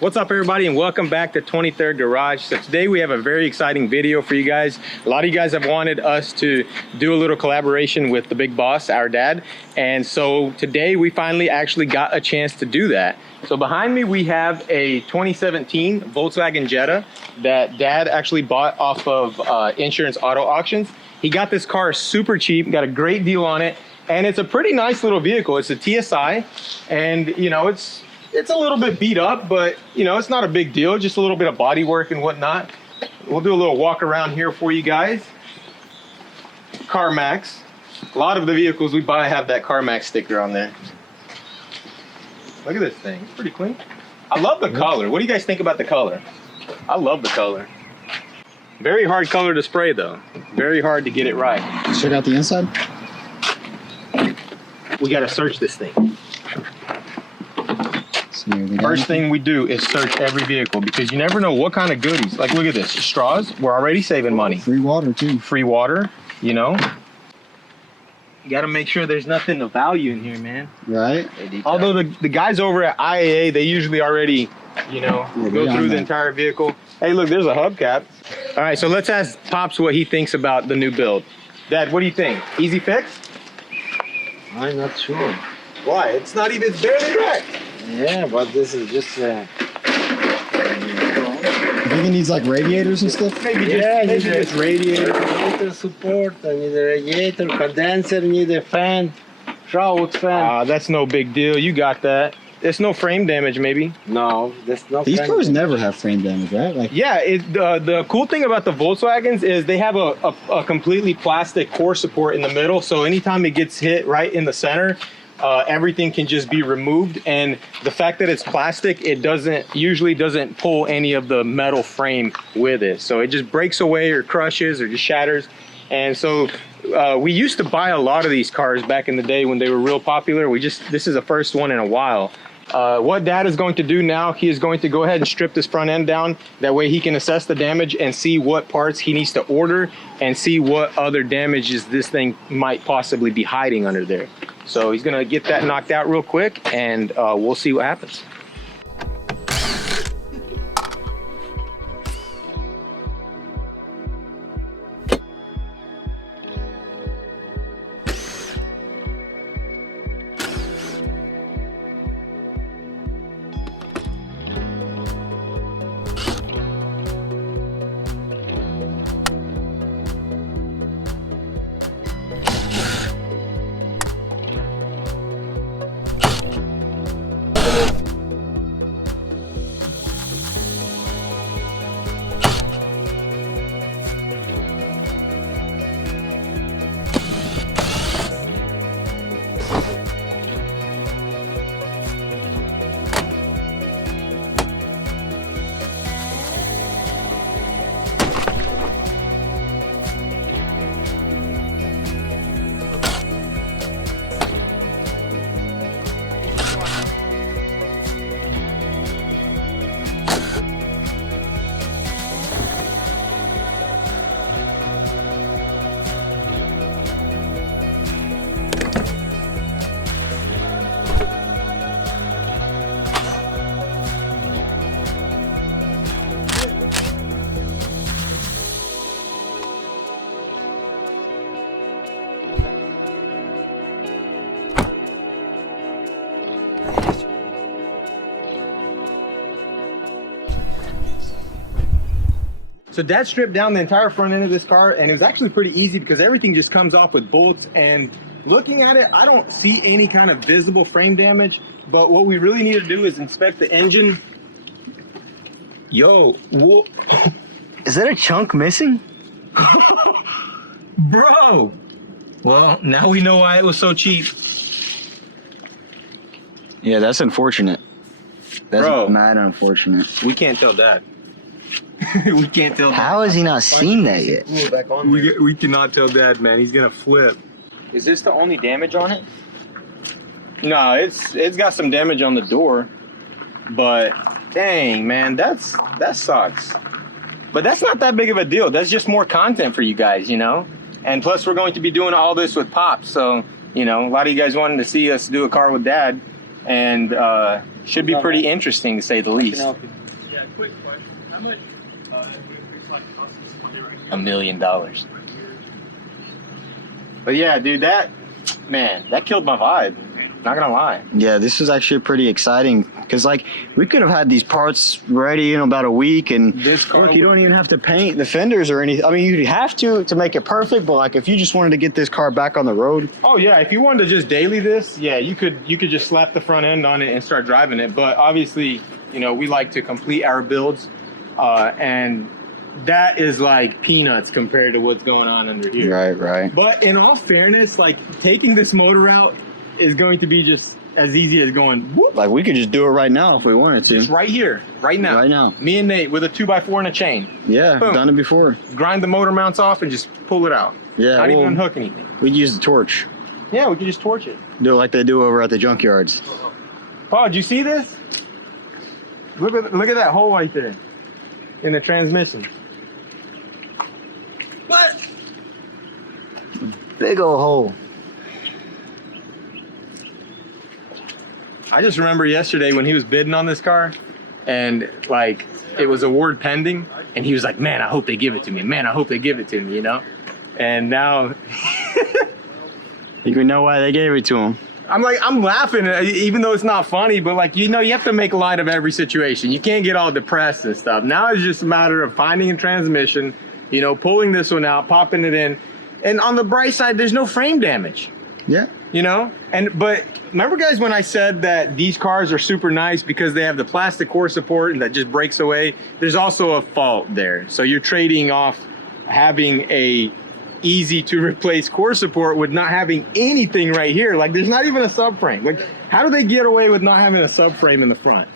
What's up, everybody, and welcome back to 23rd Garage. So today we have a very exciting video for you guys. A lot of you guys have wanted us to do a little collaboration with the big boss, our dad, and so today we finally actually got a chance to do that. So behind me we have a 2017 Volkswagen Jetta that dad actually bought off of Insurance Auto Auctions. He got this car super cheap, got a great deal on it, and it's a pretty nice little vehicle. It's a TSI, and you know, it's a little bit beat up, but you know, it's not a big deal, just a little bit of body work and whatnot. We'll do a little walk around here for you guys. CarMax. A lot of the vehicles we buy have that CarMax sticker on there. Look at this thing, it's pretty clean. I love the color. What do you guys think about the color? I love the color. Very hard color to spray though. Very hard to get it right. Let's check out the inside. We gotta search this thing. First thing we do is search every vehicle because you never know what kind of goodies. Like, look at this, straws. We're already saving money. Free water too. Free water, you know. You got to make sure there's nothing of value in here, man. Right. Although the guys over at IAAI, they usually already, you know, go through the entire vehicle. Hey, look, there's a hubcap. All right, so let's ask Pops what he thinks about the new build. Dad, what do you think? Easy fix? I'm not sure. Why? It's not even, it's barely wrecked. Yeah, but this is just I think it needs like radiators and stuff. Maybe just radiator. Radiator support, I need a radiator, condenser, need a fan, shroud fan. That's no big deal. You got that. There's no frame damage, maybe. No, there's no. These cars never have frame damage, right? Like, yeah, the cool thing about the Volkswagens is they have a completely plastic core support in the middle. So anytime it gets hit right in the center, everything can just be removed, and the fact that it's plastic, it usually doesn't pull any of the metal frame with it, so it just breaks away or crushes or just shatters. And so we used to buy a lot of these cars back in the day when they were real popular. This is the first one in a while. What Dad is going to do now, he is going to go ahead and strip this front end down. That way he can assess the damage and see what parts he needs to order and see what other damages this thing might possibly be hiding under there. So he's gonna get that knocked out real quick, and we'll see what happens. So Dad stripped down the entire front end of this car, and it was actually pretty easy because everything just comes off with bolts, and looking at it, I don't see any kind of visible frame damage, but what we really need to do is inspect the engine. Yo, whoa. Is that a chunk missing? Bro! Well, now we know why it was so cheap. yeah, that's unfortunate. That's Bro. mad unfortunate. We can't tell Dad. We can't tell Dad. How has he not seen that yet? We cannot tell Dad, man. He's gonna flip. Is this the only damage on it? No, it's got some damage on the door, but dang, man, that sucks. But that's not that big of a deal. That's just more content for you guys, you know? And plus, we're going to be doing all this with Pops, so, you know, a lot of you guys wanted to see us do a car with Dad, and Should be pretty interesting to say the least. Yeah, quick question. How much $1 million. But yeah, dude, that killed my vibe. Not gonna lie. Yeah, this is actually pretty exciting because like we could have had these parts ready in about a week, and This car look, you don't even have to paint the fenders or anything. I mean, you have to make it perfect, but like if you just wanted to get this car back on the road. Oh yeah, if you wanted to just daily this, yeah, you could just slap the front end on it and start driving it. But obviously, you know, we like to complete our builds, and that is like peanuts compared to what's going on under here. Right. But in all fairness, like taking this motor out is going to be just as easy as going whoop, Like we could just do it right now if we wanted to. just right here, right now. Right now. Me and Nate with a 2x4 and a chain. Yeah, Boom. done it before. Grind the motor mounts off and just pull it out. Yeah, Not even well, unhook anything. we'd use the torch. Yeah, we could just torch it. Do it like they do over at the junkyards. Paul, did you see this? Look at that hole right there in the transmission. What? Big old hole. I just remember yesterday when he was bidding on this car, and like it was award pending, and he was like, "Man, I hope they give it to me. Man, I hope they give it to me." You know. And now You know why they gave it to him. I'm laughing, even though it's not funny, but like, you know, you have to make light of every situation. You can't get all depressed and stuff. Now it's just a matter of finding a transmission, you know, pulling this one out, popping it in. And on the bright side, there's no frame damage, Yeah. you know? But remember guys, when I said that these cars are super nice because they have the plastic core support and that just breaks away, there's also a fault there. So you're trading off having a easy to replace core support with not having anything right here. Like there's not even a subframe. Like how do they get away with not having a subframe in the front?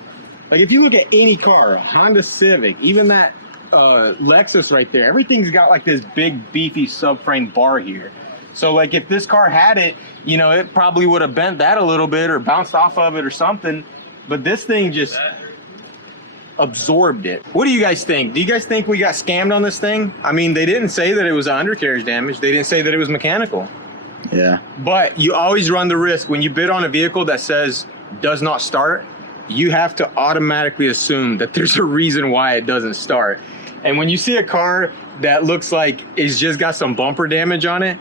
Like if you look at any car, a Honda Civic, even that Lexus right there, everything's got like this big beefy subframe bar here. So like if this car had it, you know, it probably would have bent that a little bit or bounced off of it or something. But this thing just absorbed it. What do you guys think? Do you guys think we got scammed on this thing? I mean, they didn't say that it was undercarriage damage. They didn't say that it was mechanical. Yeah. But you always run the risk when you bid on a vehicle that says does not start, you have to automatically assume that there's a reason why it doesn't start. And when you see a car that looks like it's just got some bumper damage on it,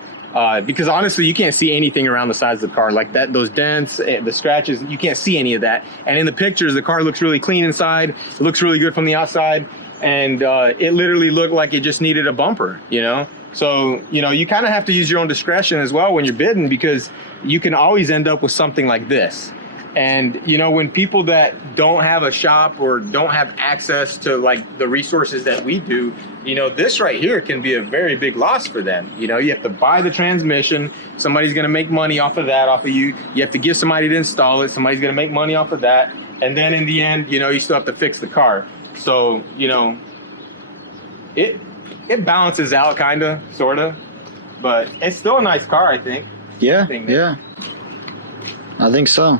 because honestly, you can't see anything around the sides of the car like that. Those dents, the scratches, you can't see any of that. And in the pictures, the car looks really clean inside. It looks really good from the outside. And it literally looked like it just needed a bumper, you know? So, you know, you kind of have to use your own discretion as well when you're bidding, because you can always end up with something like this. And, you know, when people that don't have a shop or don't have access to like the resources that we do, you know, this right here can be a very big loss for them. You know, you have to buy the transmission. Somebody's going to make money off of that, off of you. You have to get somebody to install it. Somebody's going to make money off of that. And then in the end, you know, you still have to fix the car. So, you know, it balances out kind of, sort of, but it's still a nice car, I think. Yeah. Yeah. I think so.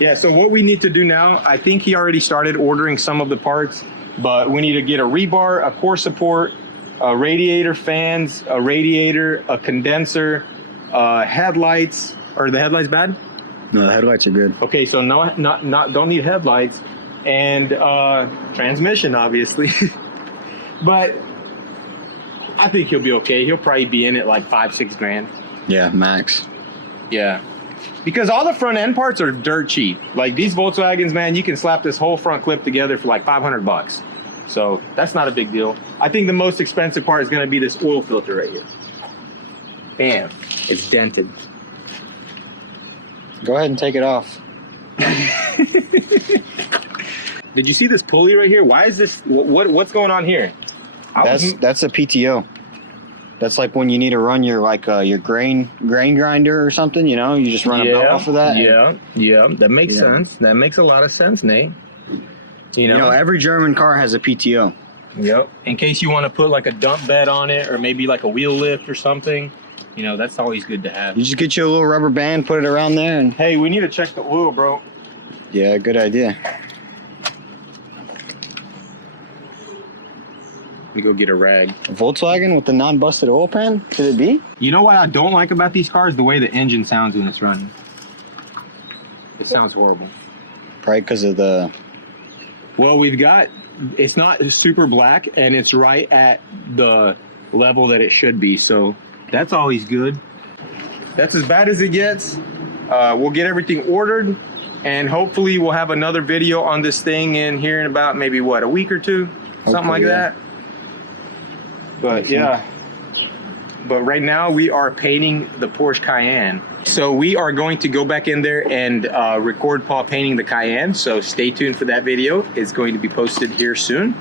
Yeah, so what we need to do now, I think he already started ordering some of the parts, but we need to get a rebar, a core support, a radiator fans, a radiator, a condenser, headlights. Are the headlights bad? No, the headlights are good. Okay, so don't need headlights, and transmission, obviously. But I think he'll be okay. He'll probably be in it like $5-6 grand. Yeah, max. Yeah. Because all the front end parts are dirt cheap. Like these Volkswagens, man, you can slap this whole front clip together for like $500. So that's not a big deal. I think the most expensive part is going to be this oil filter right here. Bam, it's dented. Go ahead and take it off. Did you see this pulley right here? Why is this? What's going on here? That's a PTO. That's like when you need to run your your grain grinder or something, you know, you just run a belt off of that. Yeah, that makes sense. That makes a lot of sense, Nate. You know, every German car has a PTO. Yep. In case you want to put like a dump bed on it, or maybe like a wheel lift or something, you know, that's always good to have. You just get you a little rubber band, put it around there, and hey, we need to check the oil, bro. Yeah, good idea. We go get a rag. A Volkswagen with the non-busted oil pan? Could it be? You know what I don't like about these cars? The way the engine sounds when it's running. It sounds horrible. Probably because of the. Well, it's not super black, and it's right at the level that it should be, so that's always good. That's as bad as it gets. We'll get everything ordered, and hopefully we'll have another video on this thing in here in about maybe what, a week or two, something like that. But yeah, but right now we are painting the Porsche Cayenne. So we are going to go back in there and record Paul painting the Cayenne. So stay tuned for that video. It's going to be posted here soon.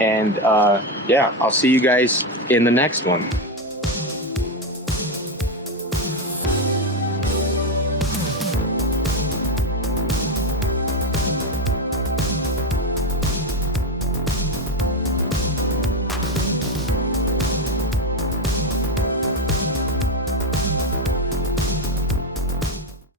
And yeah, I'll see you guys in the next one.